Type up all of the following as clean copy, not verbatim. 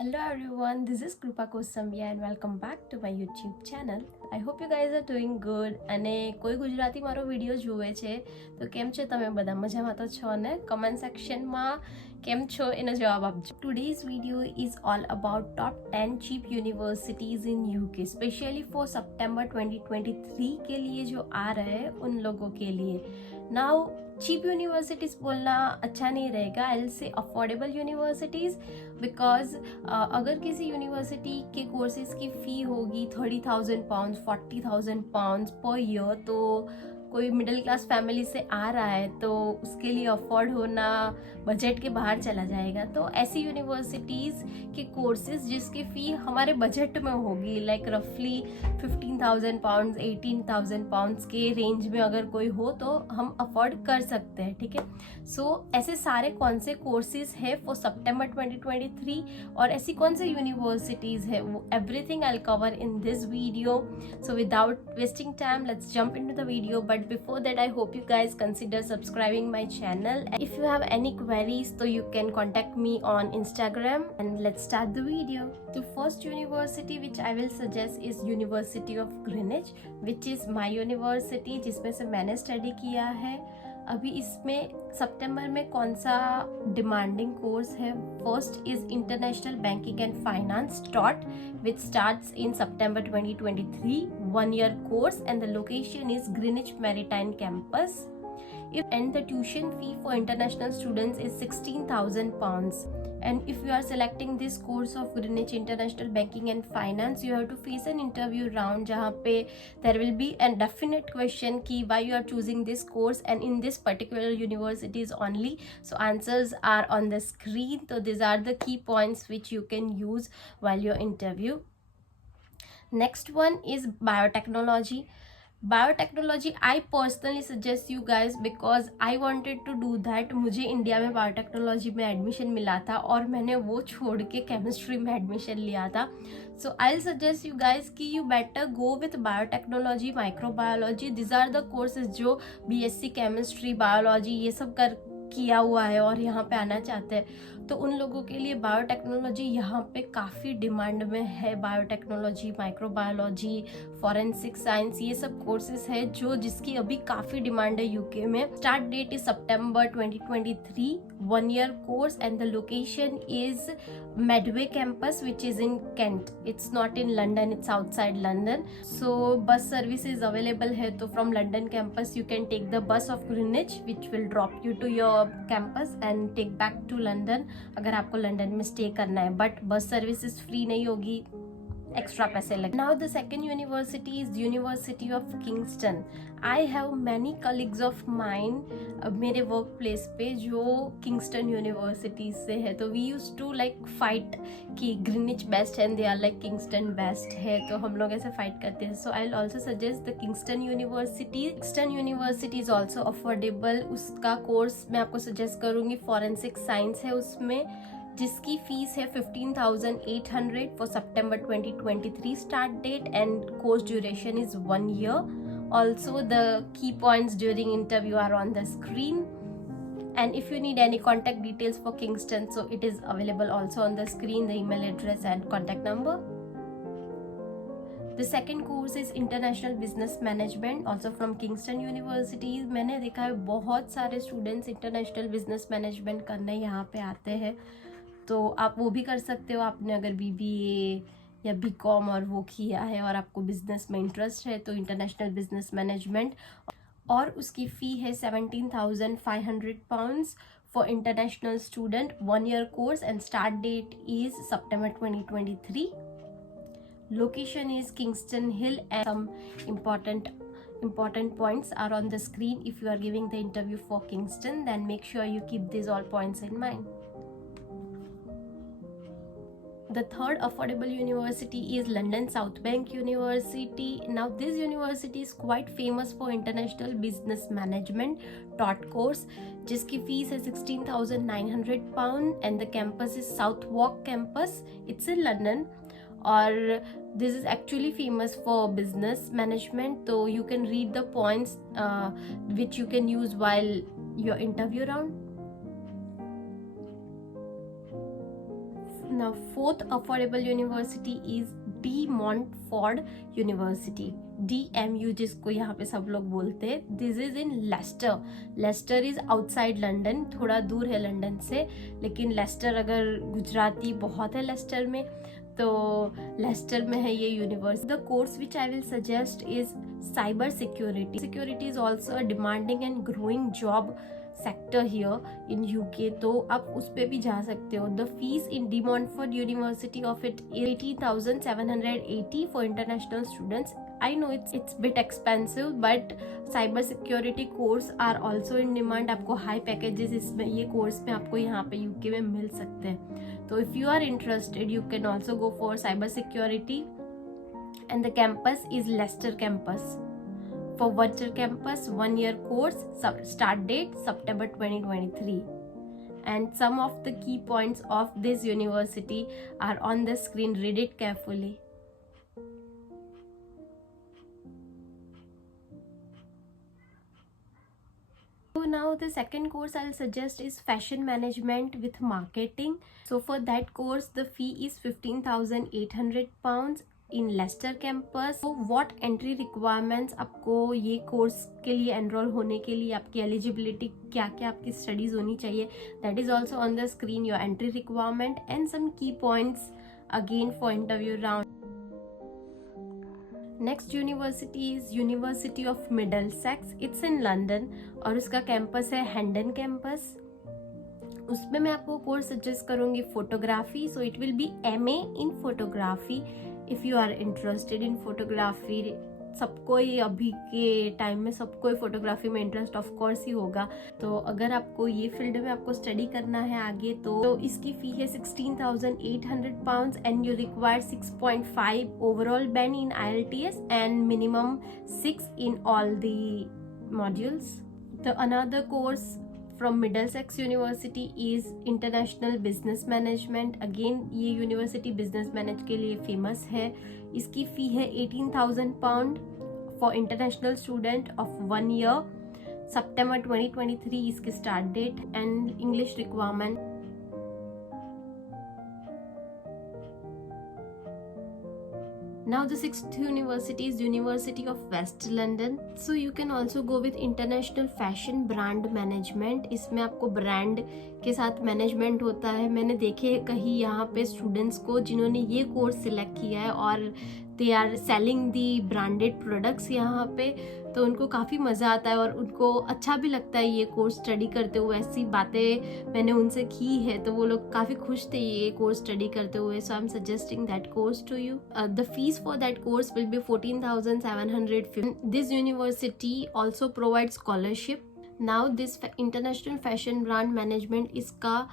Hello everyone, this is Krupa Kosambiya and welcome back to my YouTube channel. I hope you guys are doing good અને કોઈ ગુજરાતી મારો વિડીયો જુએ છે તો કેમ છો તમે બધા મજામાં તો છો ને કમેન્ટ સેક્શનમાં કેમ છો એનો જવાબ આપજો. Today's video is all about top 10 cheap universities in UK specially for सितंबर 2023 के लिए जो आ रहे हैं उन लोगों के लिए. नाउ चीप यूनिवर्सिटीज़ बोलना अच्छा नहीं रहेगा, I will say affordable universities because अगर किसी यूनिवर्सिटी के कोर्सेज की फ़ी होगी £30,000 £40,000 पर ईयर तो कोई मिडिल क्लास फैमिली से आ रहा है तो उसके लिए अफोर्ड होना बजट के बाहर चला जाएगा. तो ऐसी यूनिवर्सिटीज़ के कोर्सेज जिसकी फ़ी हमारे बजट में होगी लाइक रफली £15,000 £18,000 के रेंज में अगर कोई हो तो हम अफोर्ड कर सकते हैं. ठीक है, सो ऐसे सारे कौन से कोर्सेज है फॉर सितंबर 2023 और ऐसी कौन से यूनिवर्सिटीज़ है वो everything I will cover in this video. So without wasting time, let's jump into the video. But before that, I hope you guys consider subscribing my channel. And if you have any queries, so you can contact me on Instagram. And let's start the video. The first university which I will suggest is University of Greenwich, which is my university, जिसमें से मैंने स्टडी किया है. अभी इसमें सितंबर में कौन सा डिमांडिंग कोर्स है? First is international banking and finance taught which starts in September 2023, 1 year course and the location is Greenwich Maritime Campus. And the tuition fee for international students is £16,000. And if you are selecting this course of Greenwich International Banking and Finance, you have to face an interview round जहाँ पे there will be a definite question कि why you are choosing this course and in this particular universities only. So answers are on the screen. So these are the key points which you can use while your interview. Next one is biotechnology. Biotechnology I personally suggest you guys because I wanted to do that. मुझे India में biotechnology में admission मिला था और मैंने वो छोड़ के केमिस्ट्री में एडमिशन लिया था. So I will suggest you guys कि you better go with biotechnology, microbiology. These are the courses जो बीएससी केमिस्ट्री, बायोलॉजी ये सब कर किया हुआ है और यहाँ पे आना चाहते हैं तो उन लोगों के लिए बायोटेक्नोलॉजी यहाँ पे काफ़ी डिमांड में है. बायोटेक्नोलॉजी, माइक्रोबायोलॉजी, फॉरेंसिक साइंस ये सब कोर्सेज है जो जिसकी अभी काफ़ी डिमांड है यूके में. Start date is September 2023, 1 year course and the location is Medway campus which is in Kent. It's not in London, it's outside London. So bus services available है तो from London campus you can take the bus of Greenwich which will drop you to your campus and take back to London अगर आपको लंदन में स्टे करना है. But bus services free नहीं होगी, extra पैसे लगे. Now the second university is university of Kingston. I have many colleagues of mind मेरे वर्क प्लेस पे जो किंगस्टन यूनिवर्सिटी से है तो we use to like fight कि ग्रीनिच बेस्ट है and they are like Kingston best है तो हम लोग ऐसे फाइट करते हैं. So I will also suggest the Kingston university. Kingston university is also affordable. उसका कोर्स मैं आपको सजेस्ट करूँगी फॉरेंसिक साइंस है उसमें जिसकी फीस है 15,800 for September 2023 start date and course duration is 1 year. Also the key points during interview are on the screen and if you need any contact details for Kingston so it is available also on the screen, the email address and contact number. The second course is International Business Management also from Kingston University. मैंने देखा है बहुत सारे students international business management करने यहाँ पे आते हैं तो आप वो भी कर सकते हो. आपने अगर BBA या BCom और वो किया है और आपको बिजनेस में इंटरेस्ट है तो इंटरनेशनल बिजनेस मैनेजमेंट और उसकी फ़ी है £17,500 for international student, 1 year course and start date is September 2023. Location is Kingston Hill and some important points are on the screen. If you are giving the interview for Kingston then make sure you keep these all points in mind. The third affordable university is London South Bank University. Now this university is quite famous for international business management taught course जिसकी फीस है £16,900 and the campus is Southwark campus. It's in London और this is actually famous for business management so you can read the points which you can use while your interview round. Now, fourth affordable university is De Montfort University, DMU जिसको यहाँ पे सब लोग बोलते हैं. This is in Leicester. Leicester is outside London, थोड़ा दूर है लंदन से, लेकिन लेस्टर, अगर गुजराती बहुत है लेस्टर में, तो लेस्टर में है ये university. The course which I will suggest is cyber security. Security is also a demanding and growing job sector here in UK, तो आप उस पर भी जा सकते हो. The fees in De Montfort university of it 18,780 for international students. I know it's bit expensive, but cyber security course are also in demand. आपको high packages इसमें ये कोर्स में आपको यहाँ पे यूके में मिल सकते हैं. तो if you are interested, you can also go for cyber security, and the campus is Leicester campus. For virtual campus, 1 year course, start date September 2023. And some of the key points of this university are on the screen. Read it carefully. So now the second course I'll suggest is fashion management with marketing. So for that course the fee is £15,800 in Leicester campus. So what entry requirements आपको ये कोर्स के लिए एनरोल होने के लिए आपकी एलिजिबिलिटी क्या क्या आपकी स्टडीज होनी चाहिए, that is also on the screen. Your entry requirement and some key points again for interview round. Next university is university of Middlesex. It's in London और उसका कैंपस है हैंडन कैंपस. उसमें मैं आपको कोर्स सजेस्ट करूँगी photography. So it will be MA in photography. If you are interested in photography, सबको ही अभी के टाइम में सबको ही फोटोग्राफी में इंटरेस्ट ऑफ कोर्स ही होगा. तो अगर आपको ये फील्ड में आपको स्टडी करना है आगे, तो इसकी फी है £16,800 and you require 6.5 overall band in IELTS and minimum 6 in all the modules. The another course from Middlesex University is International Business Management. Again ये यूनिवर्सिटी बिजनेस मैनेज के लिए फेमस है. इसकी फ़ी है £18,000 for international student of 1 year. September 2023 इसकी start date and English requirement. Now the sixth university is University of West London. So you can also go with International Fashion Brand Management. इसमें आपको ब्रांड के साथ मैनेजमेंट होता है. मैंने देखे कहीं यहाँ पे स्टूडेंट्स को जिन्होंने ये कोर्स सिलेक्ट किया है और they are selling the branded products यहाँ पे, तो उनको काफ़ी मज़ा आता है और उनको अच्छा भी लगता है ये कोर्स स्टडी करते हुए. ऐसी बातें मैंने उनसे की है तो वो लोग काफ़ी खुश थे ये कोर्स स्टडी करते हुए. So I am suggesting that course to you. The fees for that course will be 14,750. This university also provide scholarship. Now this international fashion brand management, इसका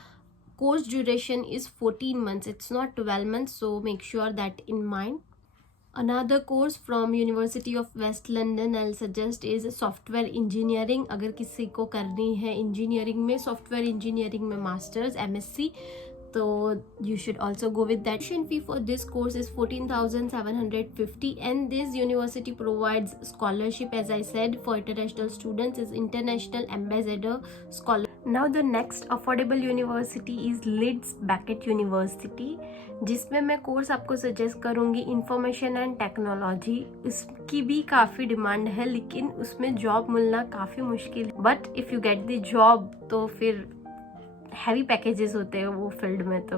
course duration is 14 months. It's not 12 months, so make sure that in mind. Another course from University of West London I'll suggest is software engineering. अगर किसी को करनी है इंजीनियरिंग में, software engineering में masters MSc, तो you should also go with that. Tuition fee for this course is 14,750 and this university provides scholarship, as I said, for international students is International Ambassador Scholarship. Now the next affordable university is Leeds Beckett University, जिसमें मैं कोर्स आपको सजेस्ट करूँगी information and technology. इसकी भी काफ़ी डिमांड है लेकिन उसमें जॉब मिलना काफ़ी मुश्किल है. But if you get the job तो फिर हैवी पैकेजेस होते हैं वो फील्ड में. तो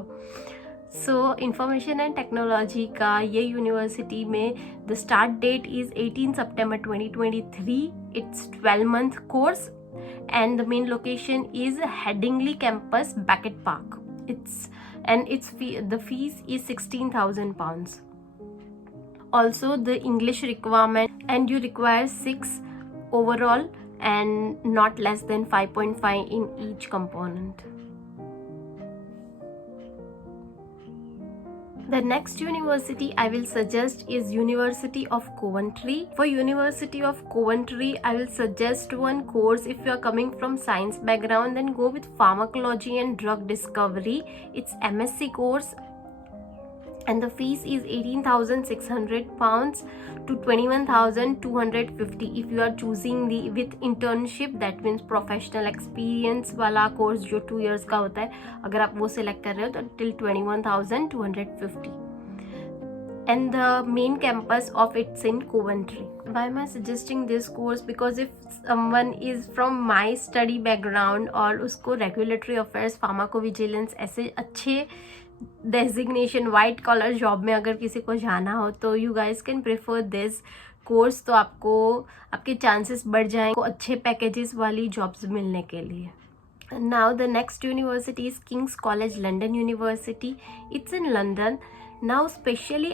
सो इंफॉर्मेशन एंड टेक्नोलॉजी का ये यूनिवर्सिटी में द स्टार्ट डेट इज़ 18 September 2023. It's 12-month course and the main location is Headingley campus, Beckett Park. The fees is £16,000. Also the English requirement, and you require 6 overall and not less than 5.5 in each component. The next university I will suggest is University of Coventry. For University of Coventry, I will suggest one course. If you are coming from science background, then go with pharmacology and drug discovery. It's MSc course and the fees is 18,600 pounds to 21,250 if you are choosing the with internship, that means professional experience वाला course जो 2 years का होता है, अगर आप वो select कर रहे हो तो till 21,250. And the main campus of it's in Coventry. Why am I suggesting this course? Because if someone is from my study background और उसको regulatory affairs, pharmacovigilance ऐसे अच्छे डेजिग्नेशन वाइट कॉलर जॉब में अगर किसी को जाना हो तो you guys can prefer this course, तो आपको आपके चांसेस बढ़ जाएंगे अच्छे पैकेजेस वाली जॉब्स मिलने के लिए. Now the next university is Kings college London university. It's in London. Now specially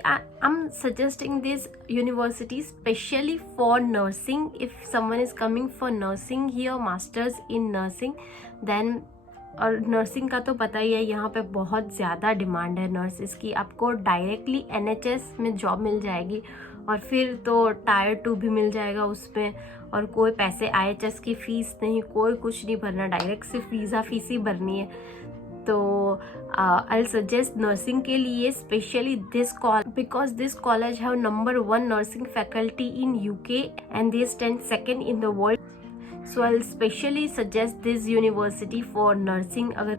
I'm suggesting this university specially for nursing. If someone is coming for nursing here, masters in nursing, then और नर्सिंग का तो पता ही है यहाँ पे बहुत ज़्यादा डिमांड है नर्सिस की. आपको डायरेक्टली NHS में जॉब मिल जाएगी और फिर तो टायर 2 भी मिल जाएगा उसमें, और कोई पैसे IHS की फ़ीस नहीं, कोई कुछ नहीं भरना, डायरेक्ट सिर्फ वीज़ा फीस ही भरनी है. तो आई सजेस्ट नर्सिंग के लिए specially this college because this college have number 1 nursing faculty in UK and they stand second in the world. So I'll specially suggest this university for nursing. अगर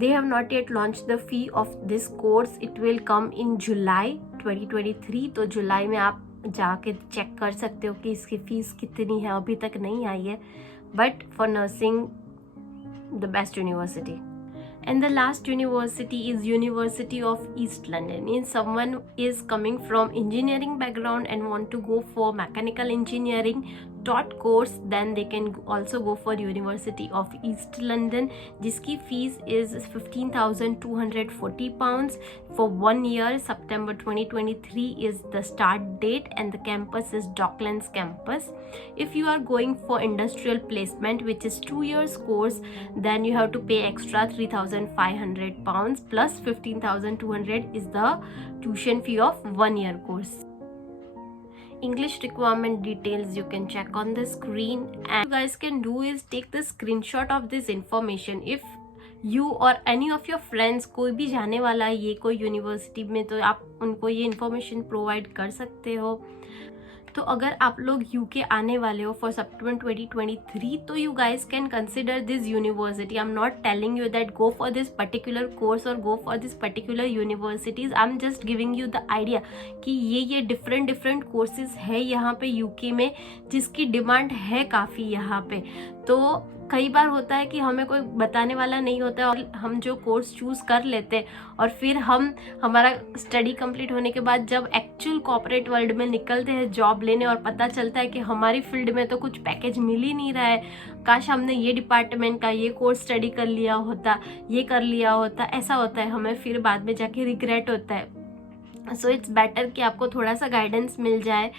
they have not yet launched the fee of this course, it will come in July 2023. तो जुलाई में आप जाके चेक कर सकते हो कि इसकी फीस कितनी है, अभी तक नहीं आई है. But for nursing the best university. And the last university is University of East London. If someone is coming from engineering background and want to go for mechanical engineering course, then they can also go for University of East London, जिसकी fees is 15,240 pounds for 1 year. September 2023 is the start date and the campus is Docklands campus. If you are going for industrial placement, which is 2 years course, then you have to pay extra 3,500 pounds plus 15,200 is the tuition fee of 1 year course. English requirement details you can check on the screen, and you guys can do is take the screenshot of this information. If you or any of your friends कोई भी जाने वाला है ये कोई यूनिवर्सिटी में, तो आप उनको ये इन्फॉर्मेशन प्रोवाइड कर सकते हो. तो अगर आप लोग UK आने वाले हो फॉर सितंबर 2023, तो you guys can consider this university. I am not telling you that go for this particular course और go for this particular universities. I am just giving you the idea कि ये डिफरेंट कोर्सेज है यहाँ पे UK में, जिसकी डिमांड है काफ़ी यहाँ पे. तो कई बार होता है कि हमें कोई बताने वाला नहीं होता और हम जो कोर्स चूज़ कर लेते हैं और फिर हमारा स्टडी कंप्लीट होने के बाद जब एक्चुअल कॉर्पोरेट वर्ल्ड में निकलते हैं जॉब लेने और पता चलता है कि हमारी फील्ड में तो कुछ पैकेज मिल ही नहीं रहा है, काश हमने ये डिपार्टमेंट का ये कोर्स स्टडी कर लिया होता, ये कर लिया होता. ऐसा होता है, हमें फिर बाद में जाके रिग्रेट होता है. सो इट्स बेटर कि आपको थोड़ा सा गाइडेंस मिल जाए.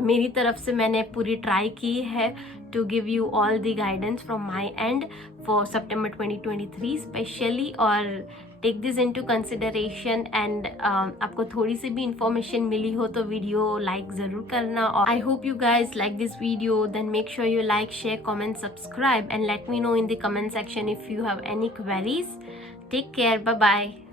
मेरी तरफ से मैंने पूरी ट्राई की है to give you all the guidance from my end for September 2023 specially, और take this into consideration. And आपको थोड़ी सी भी इंफॉर्मेशन मिली हो तो वीडियो लाइक ज़रूर करना. और I hope you guys like this video. Then make sure you like, share, comment, subscribe and let me know in the comment section if you have any queries. Take care. Bye bye.